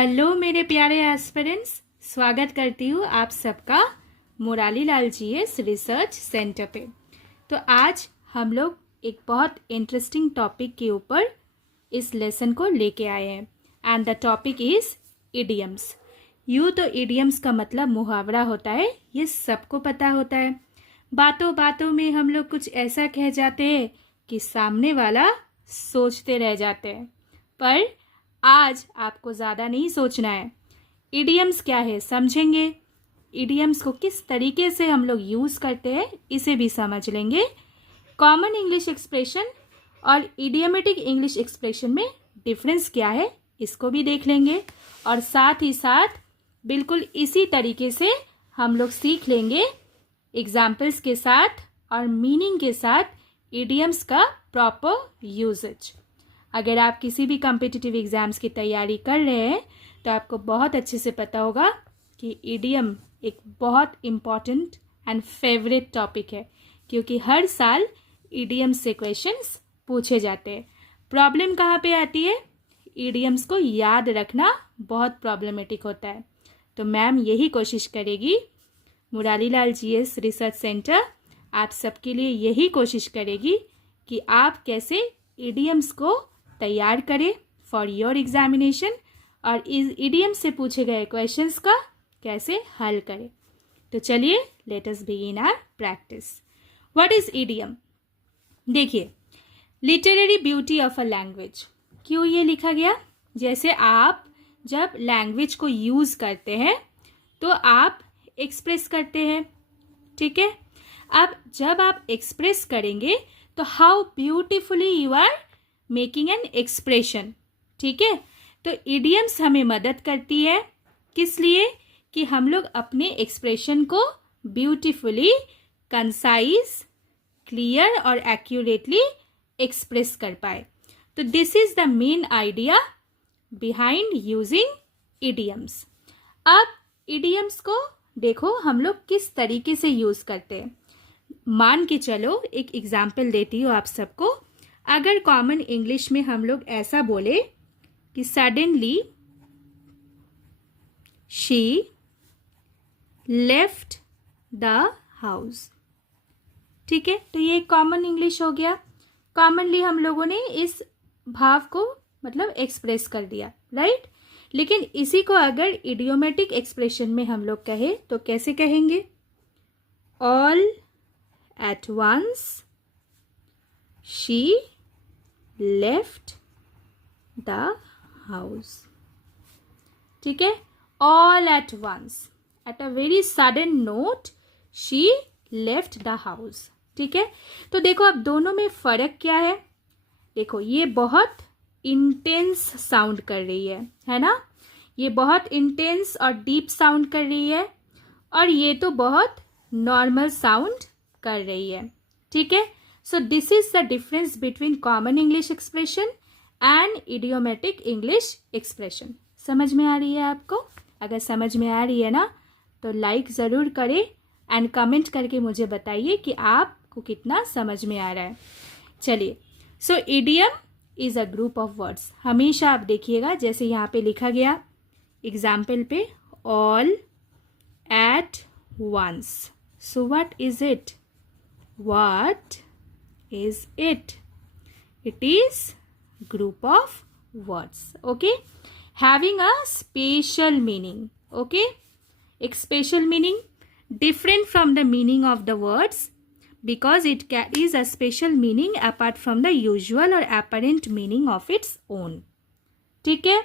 Hello मेरे प्यारे aspirants, स्वागत करती हूँ आप सबका मुराली लाल जीएस रिसर्च सेंटर पे। तो आज हम लोग एक बहुत इंटरेस्टिंग टॉपिक के ऊपर इस लेसन को लेके आए हैं and the topic is idioms. यूँ तो इडियम्स का मतलब मुहावरा होता है, ये सबको पता होता है। बातों बातों में हम लोग कुछ ऐसा कह जाते हैं कि सामने वाला सोचते रह जाते हैं। पर आज आपको ज़्यादा नहीं सोचना है। इडियम्स क्या है समझेंगे, इडियम्स को किस तरीके से हम लोग यूज़ करते हैं इसे भी समझ लेंगे। कॉमन इंग्लिश एक्सप्रेशन और इडियमेटिक इंग्लिश एक्सप्रेशन में डिफरेंस क्या है इसको भी देख लेंगे, और साथ ही साथ बिल्कुल इसी तरीके से हम लोग सीख लेंगे एग्जाम्पल्स के साथ और मीनिंग के साथ इडियम्स का प्रॉपर यूजेज। अगर आप किसी भी कॉम्पिटिटिव एग्ज़ाम्स की तैयारी कर रहे हैं तो आपको बहुत अच्छे से पता होगा कि इडियम एक बहुत इम्पॉर्टेंट एंड फेवरेट टॉपिक है, क्योंकि हर साल इडियम से क्वेश्चंस पूछे जाते हैं। प्रॉब्लम कहाँ पे आती है? इडियम्स को याद रखना बहुत प्रॉब्लमेटिक होता है। तो मैम यही कोशिश करेगी, मुराली लाल जीएस रिसर्च सेंटर आप सबके लिए यही कोशिश करेगी कि आप कैसे इडियम्स को तैयार करें फॉर योर एग्जामिनेशन और इस इडियम से पूछे गए क्वेश्चंस का कैसे हल करें। तो चलिए let us begin our practice. What is idiom? देखिए, literary beauty of a language. क्यों ये लिखा गया? जैसे आप जब लैंग्वेज को यूज़ करते हैं तो आप एक्सप्रेस करते हैं, ठीक है। अब जब आप एक्सप्रेस करेंगे तो how beautifully you are making an expression, ठीक है। तो इडियम्स हमें मदद करती है, किस लिए? कि हम लोग अपने एक्सप्रेशन को ब्यूटीफुली, कंसाइज, क्लियर और एक्यूरेटली एक्सप्रेस कर पाए। तो this is the main idea behind using idioms. अब इडियम्स को देखो हम लोग किस तरीके से यूज करते हैं। मान के चलो, एक एग्जाम्पल देती हूँ आप सबको। अगर कॉमन इंग्लिश में हम लोग ऐसा बोले कि suddenly she left the house, ठीक है, तो ये कॉमन इंग्लिश हो गया। कॉमनली हम लोगों ने इस भाव को मतलब एक्सप्रेस कर दिया, राइट। लेकिन इसी को अगर इडियोमेटिक एक्सप्रेशन में हम लोग कहें तो कैसे कहेंगे? All at once she left the house, ठीक है। All at once, at a very sudden note she left the house, ठीक है। तो देखो अब दोनों में फर्क क्या है। देखो ये बहुत इंटेंस साउंड कर रही है ना, ये बहुत इंटेंस और डीप साउंड कर रही है, और ये तो बहुत नॉर्मल साउंड कर रही है, ठीक है। सो this is the difference between common English expression and idiomatic English expression. समझ में आ रही है आपको? अगर समझ में आ रही है ना तो लाइक ज़रूर करें एंड कमेंट करके मुझे बताइए कि आपको कितना समझ में आ रहा है। चलिए, so idiom is a group of words. हमेशा आप देखिएगा जैसे यहाँ पे लिखा गया एग्जाम्पल पे, all at once. So what is it? What is it? It is group of words, okay, having a special meaning, okay. एक special meaning different from the meaning of the words because it carries a special meaning apart from the usual or apparent meaning of its own, ठीक है।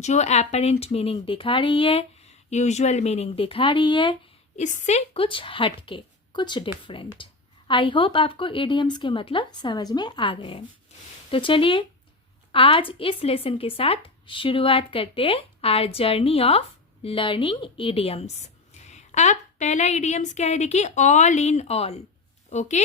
जो apparent meaning दिखा रही है, usual meaning दिखा रही है, इससे कुछ हटके, कुछ डिफरेंट। आई होप आपको इडियम्स के मतलब समझ में आ गए हैं। तो चलिए आज इस लेसन के साथ शुरुआत करते हैं our journey of learning idioms. अब पहला इडियम्स क्या है? देखिए, all in all, okay,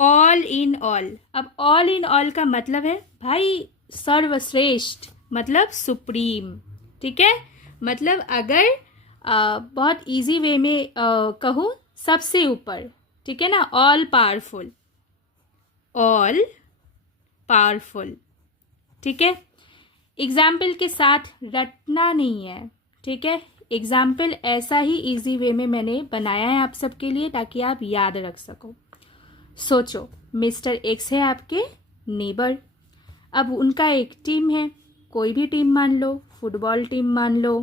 all in all. अब ऑल इन ऑल का मतलब है भाई सर्वश्रेष्ठ, मतलब सुप्रीम, ठीक है। मतलब अगर बहुत इजी वे में कहूँ, सबसे ऊपर, ठीक है ना, ऑल पावरफुल, ऑल पावरफुल, ठीक है। एग्जाम्पल के साथ रटना नहीं है, ठीक है। एग्जाम्पल ऐसा ही इजी वे में मैंने बनाया है आप सबके लिए ताकि आप याद रख सको। सोचो, मिस्टर एक्स है आपके नेबर। अब उनका एक टीम है, कोई भी टीम मान लो, फुटबॉल टीम मान लो,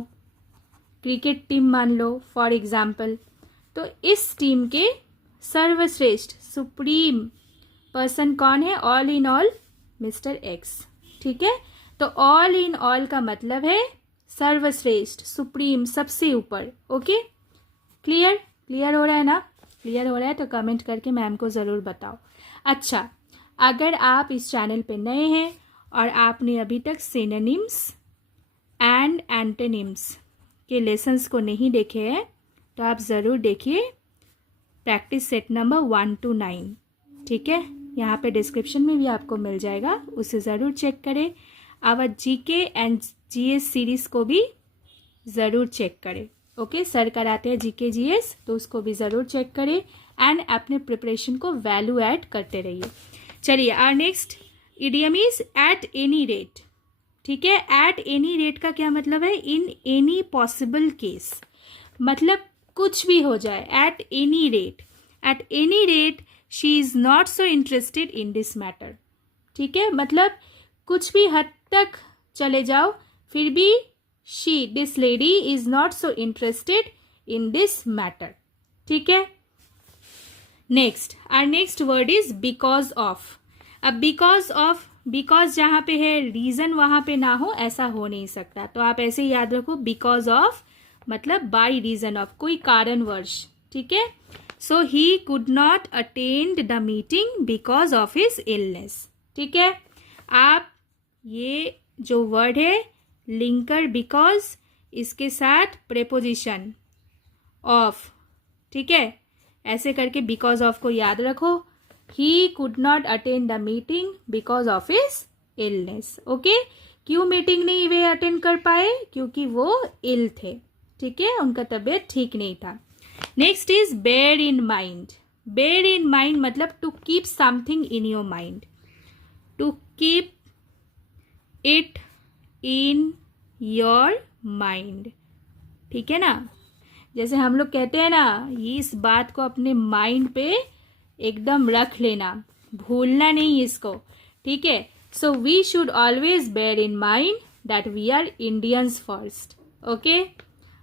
क्रिकेट टीम मान लो फॉर एग्जाम्पल। तो इस टीम के सर्वश्रेष्ठ सुप्रीम पर्सन कौन है? All in all mister x, ठीक है। तो ऑल इन ऑल का मतलब है सर्वश्रेष्ठ, सुप्रीम, सबसे ऊपर। Okay, clear? क्लियर हो रहा है ना? क्लियर हो रहा है तो कमेंट करके मैम को ज़रूर बताओ। अच्छा, अगर आप इस चैनल पे नए हैं और आपने अभी तक सिनोनिम्स एंड एंटोनिम्स के लेसन्स को नहीं देखे हैं तो आप ज़रूर देखिए प्रैक्टिस सेट नंबर 1 to 9, ठीक है। यहाँ पे डिस्क्रिप्शन में भी आपको मिल जाएगा, उसे ज़रूर चेक करें। Our GK and GS series को भी ज़रूर चेक करें। ओके, सर कराते हैं जीके जीएस, तो उसको भी ज़रूर चेक करें एंड अपने प्रिपरेशन को वैल्यू ऐड करते रहिए। चलिए, our next idiom is at any rate, ठीक है। एट एनी रेट का क्या मतलब है? इन एनी पॉसिबल केस, मतलब कुछ भी हो जाए। Eight any rate, eight any rate she is not so interested in this matter, ठीक है। मतलब कुछ भी हद तक चले जाओ, फिर भी she, this lady is not so interested in this matter, ठीक है। Next, our next word is because of. अब बिकॉज ऑफ, बिकॉज जहाँ पे है रीजन वहाँ पे ना हो, ऐसा हो नहीं सकता। तो आप ऐसे ही याद रखो, बिकॉज ऑफ मतलब बाय रीजन ऑफ, कोई कारणवश, ठीक है। So he could not attend the meeting because of his illness, ठीक है। आप ये जो वर्ड है लिंकर बिकॉज, इसके साथ प्रेपोजिशन ऑफ, ठीक है, ऐसे करके बिकॉज ऑफ को याद रखो। ही could not attend the meeting because of his illness. Okay, क्यों मीटिंग नहीं वे अटेंड कर पाए? क्योंकि वो इल थे, ठीक है, उनका तबीयत ठीक नहीं था। Next is bear in mind. Bear in mind मतलब to keep something in your mind, to keep it in your mind, ठीक है ना। जैसे हम लोग कहते हैं ना, इस बात को अपने माइंड पे एकदम रख लेना, भूलना नहीं इसको, ठीक है। So we should always bear in mind that we are Indians first. Okay,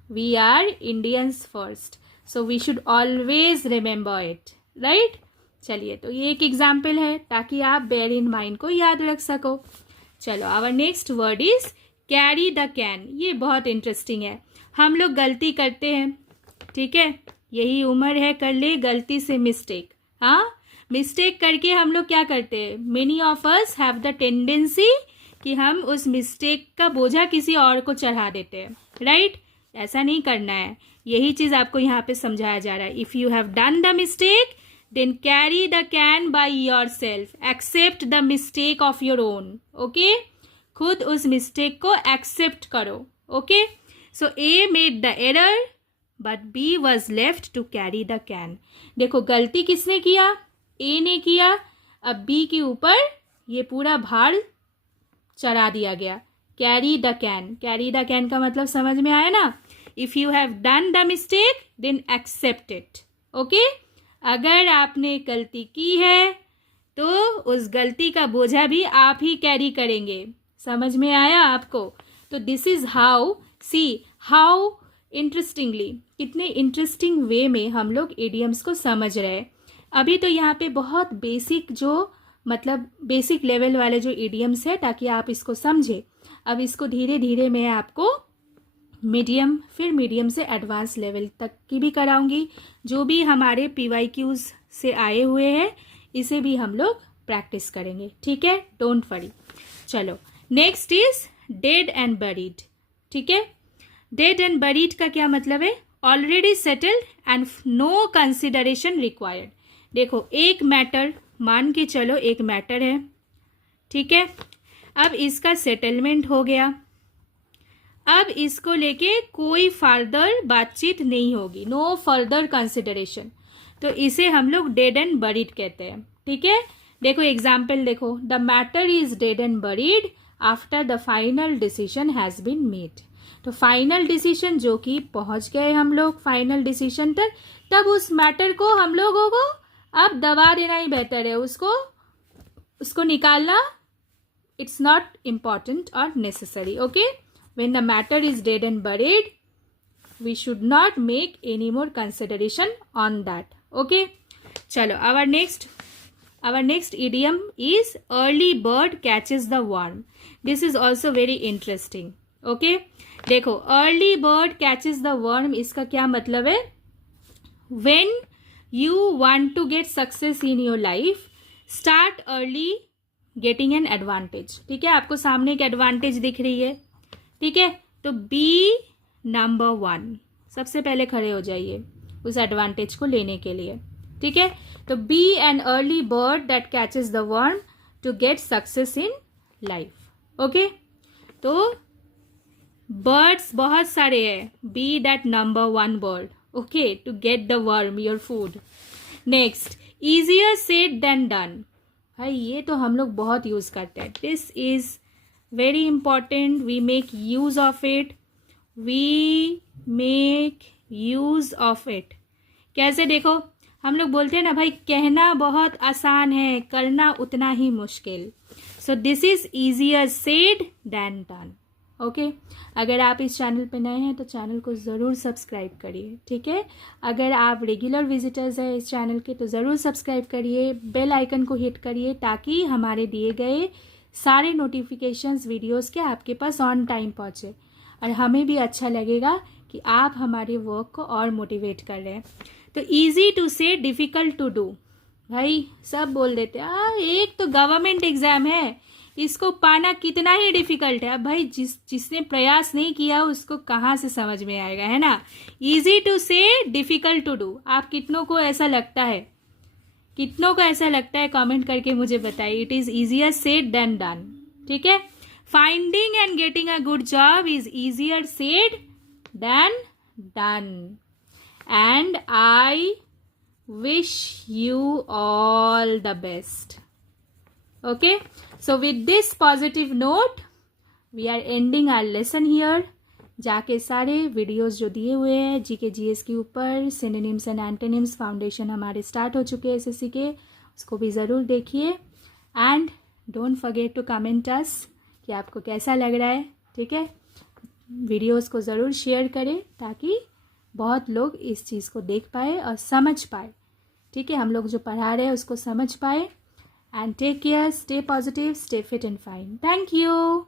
we are Indians first, so we should always remember it, right. चलिए, तो ये एक एग्जाम्पल है ताकि आप बेयर इन माइंड को याद रख सको। चलो, our next word is carry the can. ये बहुत इंटरेस्टिंग है। हम लोग गलती करते हैं, ठीक है, यही उम्र है, कर ले गलती से मिस्टेक। हाँ, मिस्टेक करके हम लोग क्या करते हैं? Many of us have the tendency कि हम उस मिस्टेक का बोझा किसी और को चढ़ा देते हैं, राइट। ऐसा नहीं करना है, यही चीज आपको यहाँ पे समझाया जा रहा है। If you have done the mistake then carry the can by your self, accept the mistake of your own. Okay, खुद उस मिस्टेक को एक्सेप्ट करो। Okay, so A made the error but B was left to carry the can. देखो, गलती किसने किया? ए ने किया। अब बी के ऊपर ये पूरा भार चढ़ा दिया गया। Carry the can, carry the can का मतलब समझ में आया ना। If you have done the mistake then accept it. Okay, अगर आपने गलती की है तो उस गलती का बोझा भी आप ही कैरी करेंगे। समझ में आया आपको? तो this is how, see how interestingly, कितने इंटरेस्टिंग वे में हम लोग इडियम्स को समझ रहे हैं। अभी तो यहाँ पे बहुत बेसिक, जो मतलब बेसिक लेवल वाले जो इडियम्स है, ताकि आप इसको समझे। अब इसको धीरे धीरे मैं आपको मीडियम, फिर मीडियम से एडवांस लेवल तक की भी कराऊंगी। जो भी हमारे PYQs से आए हुए हैं इसे भी हम लोग प्रैक्टिस करेंगे, ठीक है, डोंट वरी। चलो, next is dead and buried, ठीक है। डेड एंड बरीड का क्या मतलब है? Already settled and no consideration required. देखो, एक मैटर मान के चलो, एक मैटर है, ठीक है, अब इसका सेटलमेंट हो गया, अब इसको लेके कोई फर्दर बातचीत नहीं होगी, नो फर्दर कंसिडरेशन, तो इसे हम लोग डेड एंड बरीड कहते हैं, ठीक है। देखो एग्जाम्पल देखो, the matter is dead and buried after the final decision has been made. तो फाइनल डिसीजन जो कि पहुंच गए हम लोग फाइनल डिसीजन तक, तब उस मैटर को हम लोगों को अब दबा देना ही बेहतर है, उसको निकालना इट्स नॉट इम्पॉर्टेंट और necessary. Okay, when the matter is dead and buried we should not make any more consideration on that. Okay, chalo, our next idiom is early bird catches the worm. This is also very interesting. Okay, देखो early bird catches the worm, इसका क्या मतलब है? When you want to get success in your life, start early getting an advantage. ठीक है, आपको सामने एक एडवांटेज दिख रही है, ठीक है, तो बी नंबर 1, सबसे पहले खड़े हो जाइए उस एडवांटेज को लेने के लिए। ठीक है, तो be an early bird that catches the worm to get success in life. Okay, तो बर्ड्स बहुत सारे हैं, be that number 1 bird, okay, to get the worm your food. Next, easier said than done. भाई ये तो हम लोग बहुत यूज करते हैं, this is very important, we make use of it, we make use of it. कैसे? देखो हम लोग बोलते हैं ना भाई, कहना बहुत आसान है, करना उतना ही मुश्किल। So this is easier said than done. Okay, अगर आप इस चैनल पे नए हैं तो चैनल को ज़रूर सब्सक्राइब करिए। ठीक है, अगर आप रेगुलर विजिटर्स हैं इस चैनल के तो ज़रूर सब्सक्राइब करिए, बेल आइकन को हिट करिए ताकि हमारे दिए गए सारे नोटिफिकेशंस वीडियोस के आपके पास ऑन टाइम पहुँचे, और हमें भी अच्छा लगेगा कि आप हमारे वर्क को और मोटिवेट कर रहे हैं। तो ईजी टू से, डिफ़िकल्ट टू डू, भाई सब बोल देते हैं एक तो गवर्नमेंट एग्जाम है, इसको पाना कितना ही डिफ़िकल्ट है। अब भाई जिसने प्रयास नहीं किया उसको कहाँ से समझ में आएगा, है ना। ईजी टू से, डिफ़िकल्ट टू डू, आप कितनों को ऐसा लगता है, कमेंट करके मुझे बताइए। It is easier said than done. ठीक है, finding and getting a good job is easier said than done, and I wish you all the best. Okay, so with this positive note we are ending our lesson here. जाके सारे videos जो दिए हुए हैं GK GS के ऊपर, synonyms and antonyms foundation हमारे start हो चुके हैं एसएससी के, उसको भी ज़रूर देखिए, and don't forget to comment us कि आपको कैसा लग रहा है। ठीक है, वीडियोस को ज़रूर शेयर करें ताकि बहुत लोग इस चीज़ को देख पाए और समझ पाए। ठीक है, हम लोग जो पढ़ा रहे हैं उसको समझ पाए। And take care, stay positive, stay fit and fine. Thank you.